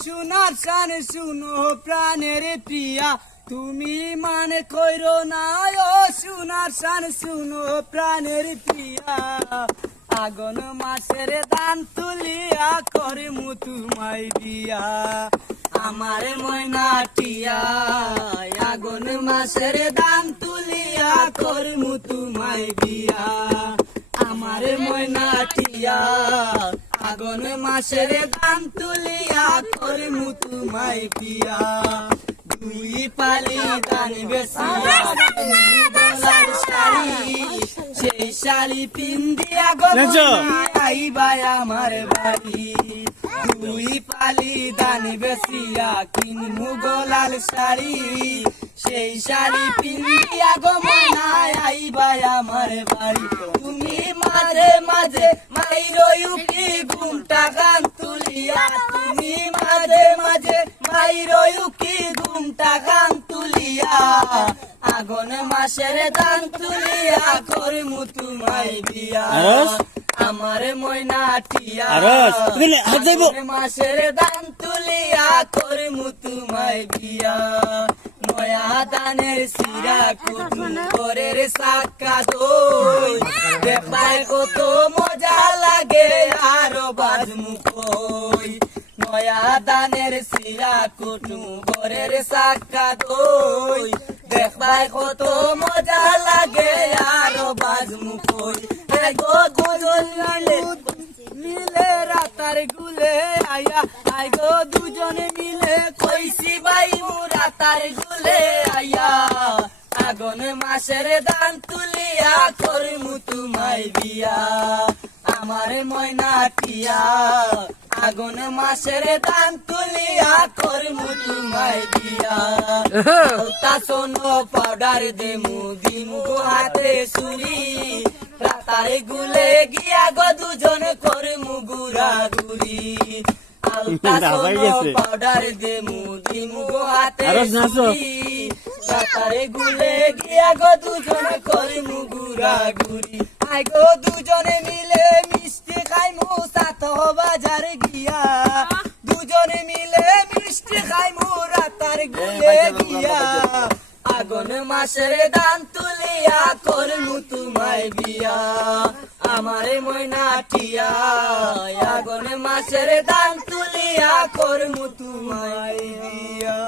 সোনার শান শুনো প্রাণের প্রিয়া তুমি মানে কইরো না ও সোনার শান শুনো প্রাণের প্রিয়া আগুন মাসের দান তুলিয়া করমু তোমায় দিয়া আমার ময়না টিয়া আগুন মাসের দান তুলিয়া করমু তোমায় দিয়া আমার ময়না টিয়া আগুন মাসের দান তুলিয়া করমু তোমায় পিয়া দুই পালি দান বেশিয়া গলার শাড়ি সেই শাড়ি পিন্দিয়া আইবা আমার বাড়ি দুই পালি দান বেশিয়া কিনমু গলার শাড়ি সেই শাড়ি পিন্দিয়া গো মনায় আইবা আমার বাড়ি তুমি মাঝে মাঝে মাইরো ইউকি ঘুমটা গান তুলিয়া তুমি মাঝে মাঝে মাইরো ইউকি ঘুমটা গান তুলিয়া আগুন মাসের দান তুলিয়া করমু তোমায় বিয়া আমার ময়না টিয়া আগুন মাসের দান তুলিয়া করমু তোমায় বিয়া নয়া দানের সিরা কুটুম করের সাক্কা দই বেপায় কত মজা লাগে আরো বাজমু কই নয়া দানের সিরা কুটুম করের সাক্কা দই বেপায় কত মজা লাগে আরো বাজমু কই গো দুজন মিলে রাতার গুলে আয়া আই গো দুজনে মিলে কইছি বাই রাতার গুলে আয়া আগুন মাসের দান তুলিয়া করমু তোমায় বিয়া আমার ময়না টিয়া আগুন মাসের দান তুলিয়া করমু তোমায় বিয়া আলতা সোনো পাউডার দেমু দিমু গো হাতে সুরি রাতারে গুলে গিয়া গো দুজন করমু গুড়া গুড়ি আলতা সোনো পাউডার দেমু দিমু গো হাতে সুরি রাতারে গুলে গিয়া গো দুজন করমু গুড়া গুড়ি আই গো দুজনে মিলে মিষ্টি খাইমু সাত বাজার গিয়া দুজনে মিলে মিষ্টি খাইমু রাতার গুলে গিয়া আগুন মাসের দান তুলিয়া করমু তোমায় বিয়া আমার ময়না টিয়া আগুন মাসের দান তুলিয়া করমু তোমায় বিয়া।